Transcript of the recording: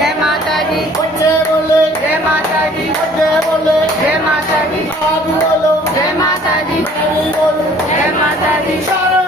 जय माता दी, बच्चे बोले जय माता दी, बच्चे बोले जय माता दी, आप बोलो जय माता दी, मैं भी बोलूं जय माता दी।